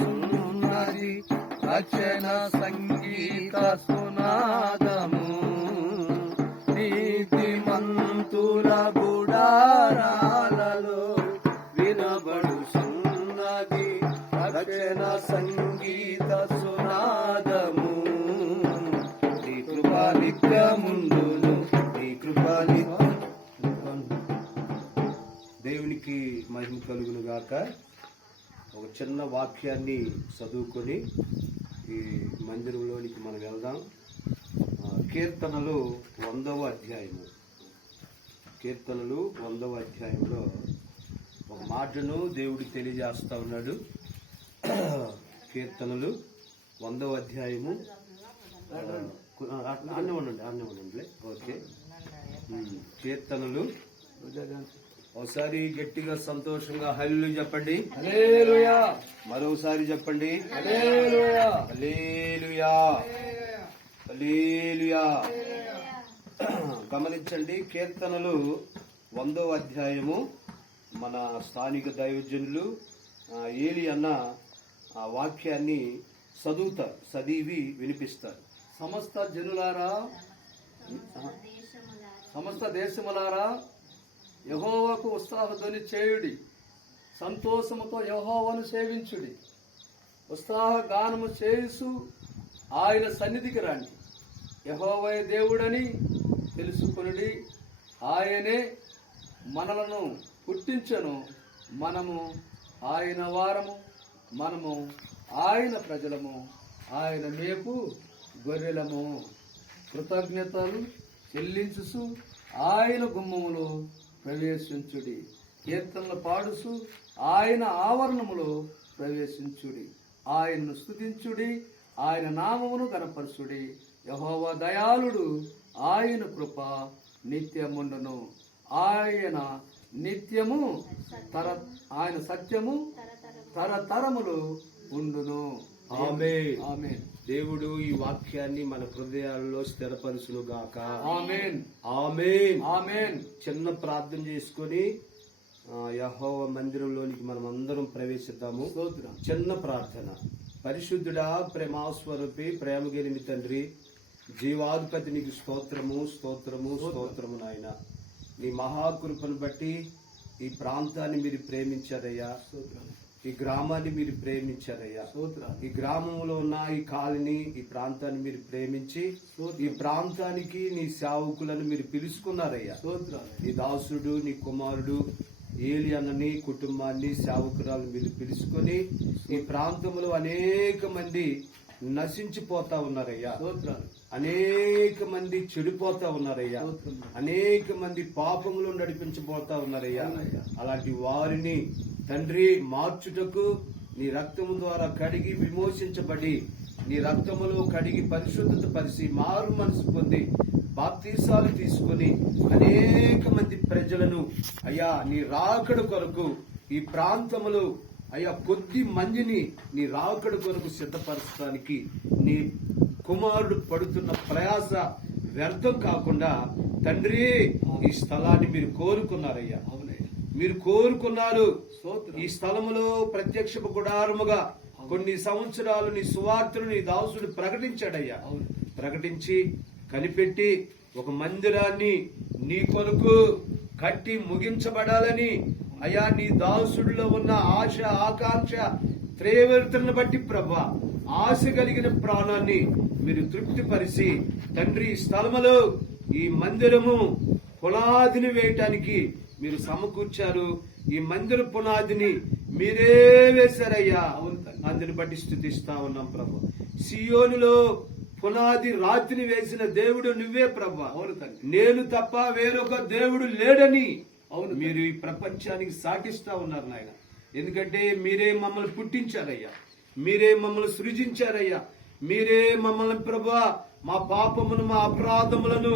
వినబడుచున్నది రచన సంగీత సునాదము. నీతిమంతుల గుడారాలలో వినబడుచున్నది రచన సంగీత సునాదము. నీ కృపాలిత్య ముందును నీ కృపా దేవునికి మహిమ కలుగును గాక ఒక చిన్న వాక్యాన్ని చదువుకొని ఈ మందిరంలోనికి మనం వెళ్దాం. కీర్తనలు వందవ అధ్యాయము. కీర్తనలు వందవ అధ్యాయంలో ఒక మాటను దేవుడికి తెలియజేస్తా ఉన్నాడు. కీర్తనలు వందవ అధ్యాయము. అన్నీ ఉండండి అన్నీ ఉండండి. ఓకే. కీర్తనలు ఒకసారి గట్టిగా సంతోషంగా హల్లు చెప్పండి. మరోసారి చెప్పండి. హల్లెలూయా. హల్లెలూయా. గమనించండి కీర్తనలు వందో అధ్యాయము మన స్థానిక దైవజనులు ఏలి అన్న ఆ వాక్యాన్ని చదువుతారు చదివి వినిపిస్తారు. సమస్త జనులారా? సమస్త దేశములారా? యహోవకు ఉత్సాహధ్వని చేయుడి. సంతోషముతో యహోవను సేవించుడి. ఉత్సాహ గానము చేయుసు ఆయన సన్నిధికి రండి. యహోవయ దేవుడని తెలుసుకునుడి. ఆయనే మనలను పుట్టించను. మనము ఆయన వారము. మనము ఆయన ప్రజలము. ఆయన మేపు గొర్రెలము. కృతజ్ఞతలు చెల్లించుసు ఆయన గుమ్మములో ప్రవేశించుడి. కీర్తనలు పాడుసు ఆయన ఆవరణములో ప్రవేశించుడి. ఆయన్ను స్తుతించుడి ఆయన నామమును గనపరచుడి యహోవ దయాళుడు ఆయన కృప నిత్యముండును. ఆయన నిత్యము తర ఆయన సత్యము తరతరములు ఉండును. ఆమె దేవుడు ఈ వాక్యాన్ని మన హృదయాల్లో స్థిరపరుచును గాక ఆమెన్. చిన్న ప్రార్థన చేసుకొని యెహోవా మందిరంలోనికి మనం అందరం ప్రవేశిద్దాము చిన్న ప్రార్థన. పరిశుద్ధుడా ప్రేమాస్వరూపి ప్రేమ గెలిమి తండ్రి జీవాధిపతి నీకు స్తోత్రము స్తోత్రము స్తోత్రము నాయన. నీ మహాకృపను బట్టి ఈ ప్రాంతాన్ని మీరు ప్రేమించారయ్యా. ఈ గ్రామాన్ని మీరు ప్రేమించారయ్యా. ఈ గ్రామంలో ఉన్న ఈ కాలనీ ఈ ప్రాంతాన్ని మీరు ప్రేమించి ఈ ప్రాంతానికి నీ సేవకులను మీరు పిలుచుకున్నారయ్యా నీ దాసుడు నీ కుమారుడు ఏలి అన్నని కుటుంబాన్ని సేవకురాలు మీరు పిలుచుకొని ఈ ప్రాంతంలో అనేక మంది నశించిపోతా ఉన్నారయ్యా. అనేక మంది చెడిపోతా ఉన్నారయ్యా. అనేక మంది పాపంలో నడిపించబోతా ఉన్నారయ్యా. అలాంటి వారిని తండ్రి మార్చుటకు నీ రక్తము ద్వారా కడిగి విమోచించబడి నీ రక్తములో కడిగి పరిశుద్ధత పరిచి మారు మనసు పొంది బాప్తీసాలు తీసుకొని అనేక మంది ప్రజలను అయ్యా నీ రాకడ కొరకు ఈ ప్రాంతములో అయ్యా కొద్ది మందిని నీ రాకడ కొరకు సిద్ధపరచడానికి నీ కుమారుడు పడుతున్న ప్రయాస వ్యర్థం కాకుండా తండ్రి ఈ స్థలాన్ని మీరు కోరుకున్నారయ్యా. అవునయ్యా. మీరు కోరుకున్నారు. ఈ స్థలములో ప్రత్యక్ష గుడారముగా కొన్ని సంవత్సరాలు నీ సువార్తను నీ దాసుడు ప్రకటించాడయ్యా. ప్రకటించి కనిపెట్టి ఒక మందిరాన్ని నీ కొరకు కట్టి ముగించబడాలని అయా నీ దాసుడిలో ఉన్న ఆశ ఆకాంక్ష త్రేవృతను బట్టి ప్రభా ఆశ కలిగిన ప్రాణాన్ని మీరు తృప్తిపరిచి తండ్రి స్థలములో ఈ మందిరము పునాదిని వేయటానికి మీరు సమకూర్చారు. ఈ మందిర పునాదిని మీరే వేశారయ్యా. అందుని బట్టి స్థుతిస్తా ఉన్నాం ప్రభు. సియోనులో పునాది రాత్రి వేసిన దేవుడు నువ్వే ప్రభా. అవును తండ్రి నేను తప్ప వేరొక దేవుడు లేడని. అవును మీరు ఈ ప్రపంచానికి సాటిస్తా ఉన్నారు నాయన. ఎందుకంటే మీరే మమ్మల్ని పుట్టించారయ్యా. మీరే మమ్మల్ని సృజించారయ్యా. మీరే మమ్మల్ని ప్రభా మా పాపమును మా అపరాధములను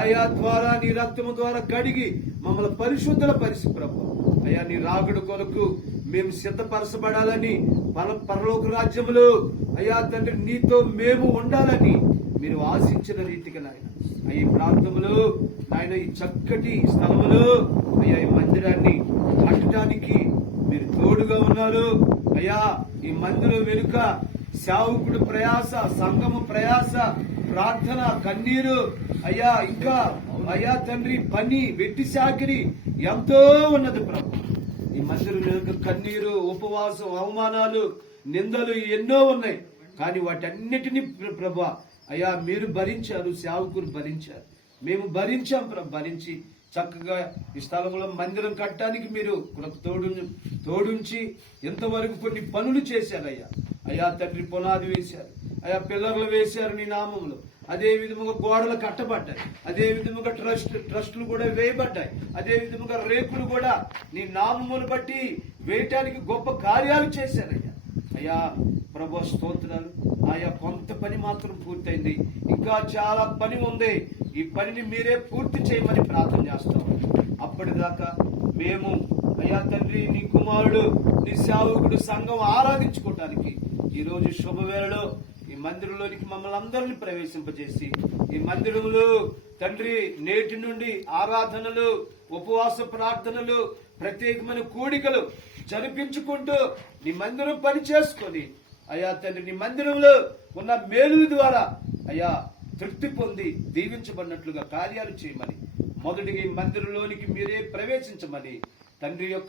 అయా ద్వారా నీ రక్తము ద్వారా కడిగి మమ్మల్ని పరిశుద్ధుల పరిసి ప్రభు. అయ్యా నీ రాగుడు కొరకు మేము సిద్ధపరచబడాలని పర పరలోక రాజ్యములు అయ్యా తండ్రి నీతో మేము ఉండాలని మీరు ఆశించిన రీతిగా నాయన. ఈ ప్రాంతంలో నాయన ఈ చక్కటి స్థలములు అయ్యా ఈ మందిరాన్ని కట్టడానికి మీరు తోడుగా ఉన్నారు. అయ్యా ఈ మందిరం వెనుక సేవకుడు ప్రయాస సంఘము ప్రయాస ప్రార్థన కన్నీరు అయ్యా ఇంకా అయ్యా తండ్రి పని వెట్టి సాకిరి ఎంతో ఉన్నది ప్రభు. ఈ మందిరం కన్నీరు ఉపవాసం అవమానాలు నిందలు ఎన్నో ఉన్నాయి. కానీ వాటన్నిటిని ప్రభు అయ్యా మీరు భరించారు సేవకులు భరించారు. మేము భరించాం ప్రభు భరించి చక్కగా ఈ స్థలంలో మందిరం కట్టడానికి మీరు తోడు తోడుంచి ఎంతవరకు కొన్ని పనులు చేశారయ్యా. అయ్యా తండ్రి పునాది వేశారు. అయ్యా పిల్లర్లు వేశారు నీ నామంలో అదే విధముగా గోడలు కట్టబడ్డాయి. అదే విధముగా ట్రస్ట్ ట్రస్టులు కూడా వేయబడ్డాయి. అదే విధముగా రేకులు కూడా నీ నామమును బట్టి వేయటానికి గొప్ప కార్యాలు చేశారయ్యా. అయ్యా ప్రభు స్తోత్రాలు. ఆయా కొంత పని మాత్రం పూర్తయింది. ఇంకా చాలా పని ఉంది. ఈ పనిని మీరే పూర్తి చేయమని ప్రార్థన చేస్తాం అప్పటిదాకా మేము అయ్యా తండ్రి నీ కుమారుడు నీ సేవకుడు సంఘం ఆరాధించుకోవటానికి ఈరోజు శుభవేళలో ఈ మందిరంలోనికి మమ్మల్ని అందరిని ప్రవేశింపజేసి ఈ మందిరంలో తండ్రి నేటి నుండి ఆరాధనలు ఉపవాస ప్రార్థనలు ప్రత్యేకమైన కూడికలు జరిపించుకుంటూ నీ మందిరం పని చేసుకొని అయ్యా తండ్రి నీ మందిరంలో ఉన్న మేలుల ద్వారా అయ్యా తృప్తి పొంది దీవించబడినట్లుగా కార్యాలు చేయమని మొదటిగా ఈ మందిరంలోనికి మీరే ప్రవేశించమని తండ్రి యొక్క